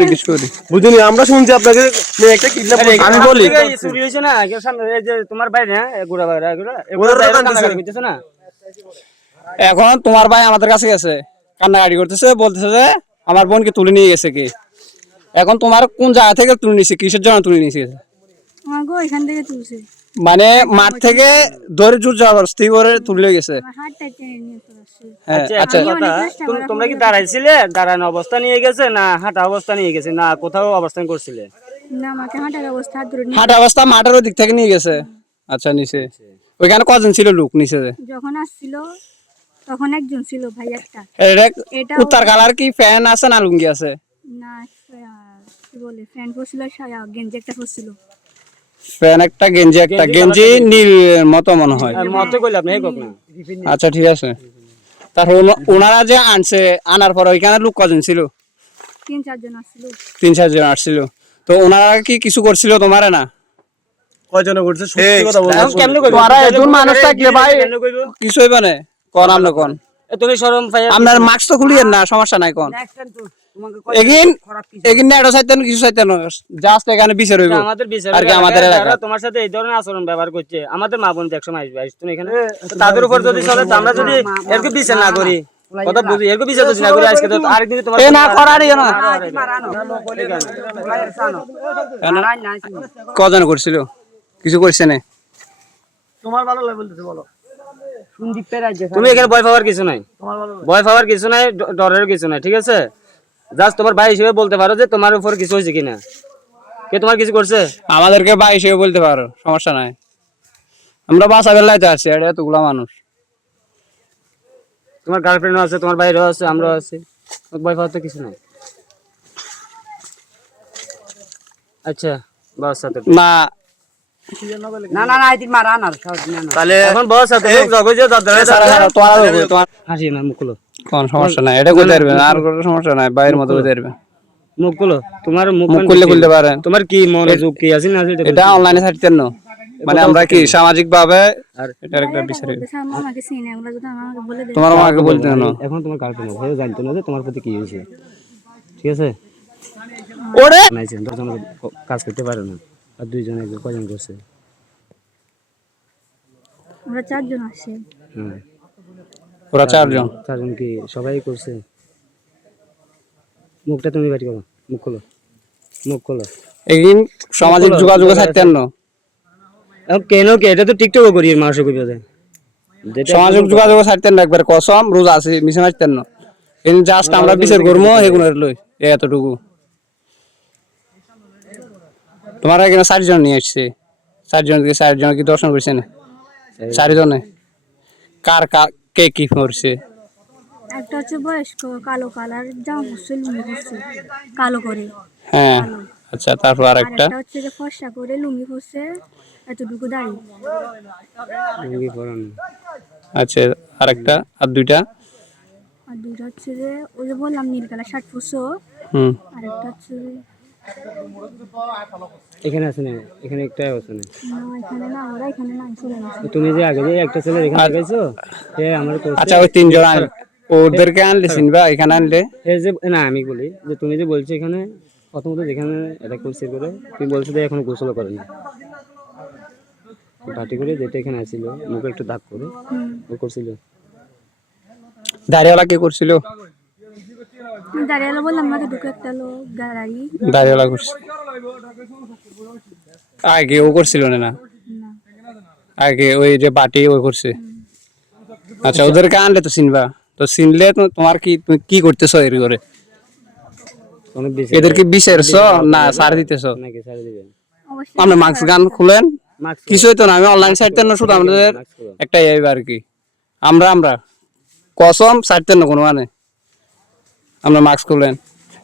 জিজ্ঞেস করি। বুঝিনি, আমরা শুনছি আপনাকে একটা কিডন্যাপ আমি বলি চুরি হয়েছে না কেউ সামনে এই যে তোমার ভাই না গুড়া ভাই করতেছে না। এখন তোমার ভাই আমাদের কাছে গেছে, কান্নাকাটি করতেছে, বলতেছে যে আমার বোনকে তুলে নিয়ে গেছে কি। এখন তোমার কোন জায়গা থেকে তুলে নিয়েছে, কিসের জন্য তুলে নিয়েছে? আমাগো এখান থেকে তুলছে, মানে মাঠ থেকে ধরে জোর জবরদস্তি করে তুলে গেছে। আমার হাতটা টেনে নিয়ে তো আসছে। হ্যাঁ, আচ্ছা আমি অনেক চেষ্টা করার তোমরা কি পরেও দাঁড়াইছিলে, দাঁড়ানো অবস্থা নিয়ে গেছে না হাঁটা অবস্থা নিয়ে গেছে না কোথাও অবস্থান করছিলে? না, আমাকে হাঁটার অবস্থা হাত ধরে নিয়ে হাট অবস্থা মাঠের ওই দিক থেকে নিয়ে গেছে। আচ্ছা, নিচে ওইখানে কজন ছিল লোক নিচে? যখন আসছিল তখন একজন ছিল ভাই একটা। এটা কুত্তার কালার কি ফ্যান আছে না লুঙ্গি আছে? না, কি বলে ফ্যান পরছিল, গেঞ্জি একটা পরছিল। ফ্যান একটা, গেঞ্জি একটা, গেঞ্জি নীল মতো মনে হয়। মতে কইলে আপনি এই কক না। আচ্ছা, ঠিক আছে। তারপর ওনারা যে আনছে, আনার পর ওইখানে লোক কজন ছিল? 3-4 জন আসছিল। 3-4 জন আসছিল। তো ওনারা কি কিছু করছিল তোমারে না? কয়জনে করছে সত্যি কথা বলছো? কেমনে কইবো? তোরা একজন মানুষ থাকলে ভাই কেমনে কইবো? কিছু হইবে না। কোন আমনে কোন? তুমি শরম পাইয়া আপনার মাস্ক তো খুলিয়েন না, সমস্যা নাই কোন। এগিন না এটা চাইতেন কিছু চাইতেন জাস্ট এখানে বিচার হইব আমাদের বিচার আর কি আমাদের এলাকা। তোমার সাথে এই ধরনের আচরণ ব্যবহার করছে আমাদের মা বোন একসময় আসবে, আসতো না এখানে। তাদের উপর যদি চলে আমরা যদি এরকম বিচার না করি, কথা বুঝি, এরকম বিচার যদি না করি আজকে তো আরেকদিন তোমার এ না করারই না। কজন করছিল, কিছু করছে না? তোমার ভালো লাগে বলতেছে, বলো। তুমি এখানে ভয় পাওয়ার কিছু নাই, ভয় পাওয়ার কিছু নাই, ডরের কিছু নাই, ঠিক আছে? জাস্ট তোমার ভাই হিসেবে বলতে পারো যে তোমার উপর কিছু হয়েছে কিনা, কে তোমার কিছু করছে। আমাদেরকে ভাই হিসেবে বলতে পারো, সমস্যা নাই। আমরা বাসা বেলাইতে আসছি, এটা এতগুলা মানুষ। তোমার গার্লফ্রেন্ডও আছে, তোমার ভাইরাও আছে, আমরাও আছি, ভয় পাওয়ার তো কিছু নাই। আচ্ছা বস সাথে না তাহলে এখন বস সাথে জগজ তোমার হাসি না মুখ খুলো, কোন সমস্যা নাই, এটা কইতে পারবেন, আর কোনো সমস্যা নাই, বাইরের মতো কইতে পারবেন। মুখ খুলো, তোমার মুখ মুখ খুলতে পারেন। তোমার কি মনোযোগ কি আছে না আছে এটা অনলাইনে ছাড়তেন না, মানে আমরা কি সামাজিক ভাবে এটার একটা বিষয়। বলতেছে আমার আমাকে চিনে, আমরা যদি আমাকে বলে দেয় তোমার মাকে বলতে না। এখন তোমার গার্লফ্রেন্ড হয়ে জানতো না যে তোমার প্রতি কি হয়েছে, ঠিক আছে? ওরে নাইছেন তো তোমরা কাজ করতে পারো না, আর দুইজন একজন কয়জন করছে? আমরা 4 জন আসছে। হ্যাঁ, ওরা 4 জন। চারজন কি সবাই করছে? মুখটা তুমি বাড়ি করো, মুখ খোলো, মুখ খোলো। একদিন সামাজিক যোগাযোগ ছাড়তেন না। কেন কে এটা তো টিকটকও করি মানুষ কইবে যে সামাজিক যোগাযোগ ছাড়তেন না, একবার কসম রোজ আছে মিশে মারতেন না। কিন্তু জাস্ট আমরা বিচার করবো এগুলোর লই এতটুকু। তোমার এখানে 4 জন নিয়ে আসছে, 4 জন থেকে 4 জন কি দর্শন করছে না? 4 জনে কার কে কি করছে? একটা হচ্ছে বয়স্ক, কালো কালার জামা পরছে, লুঙ্গি পরছে কালো করে। হ্যাঁ, আচ্ছা। তারপর আরেকটা একটা হচ্ছে যে ফর্সা করে লুঙ্গি পরছে, এতটুকু দাড়ি। লুঙ্গি পরান। আচ্ছা, আরেকটা আর দুইটা। আর দুইটা হচ্ছে যে ওই যে বললাম নীল কালার শার্ট পরছে। আর একটা হচ্ছে যে এখানে আছে না, এখানে একটাই আছে না। না, এখানে না, ওরা এখানে না, চলে গেছে। তুমি যে আগে যে একটা ছেলে এখানে লাগাইছো সে আমার কোচ। আচ্ছা, ওই 3 জন ওদেরকে আনলে চিনবা? এখানে আনলে এই যে না আমি বলি যে তুমি যে বলছো এখানে প্রথমত যেখানে এটা করছে করে তুমি বলছো যে এখনো গোসল করেনি, পার্টি করে যেটা এখানে আসছিল মুখে একটু দাগ করে ও করছিল। দাড়িওয়ালা কে করছিল? দাঁড়িয়ে বললাম না, দুটো একটা লোক গাড়ি দাড়িওয়ালা করছে। আগে ও করছিল না? না। আগে ওই যে বাটি ও করছে। আচ্ছা, ওদেরকে আনলে তো চিনবা, তো চিনলে তোমার কি, তুমি কি করতেছো এর করে? এদেরকে বিচারছো না ছাড় দিতেছো? নাকি ছাড় দিবেন? অবশ্যই আপনি মাস্ক গান খুলেন, মাস্ক কিছুই তো না। আমি অনলাইন সাইটতেন না, শুধু আমাদের একটাই আর কি, আমরা কসম সাইটতেন না কোনো মানে। আমরা মাস্ক খুলেন।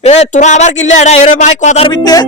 এ তোরা আবার কিনলে এটা ভাই কথার ভিত্তিতে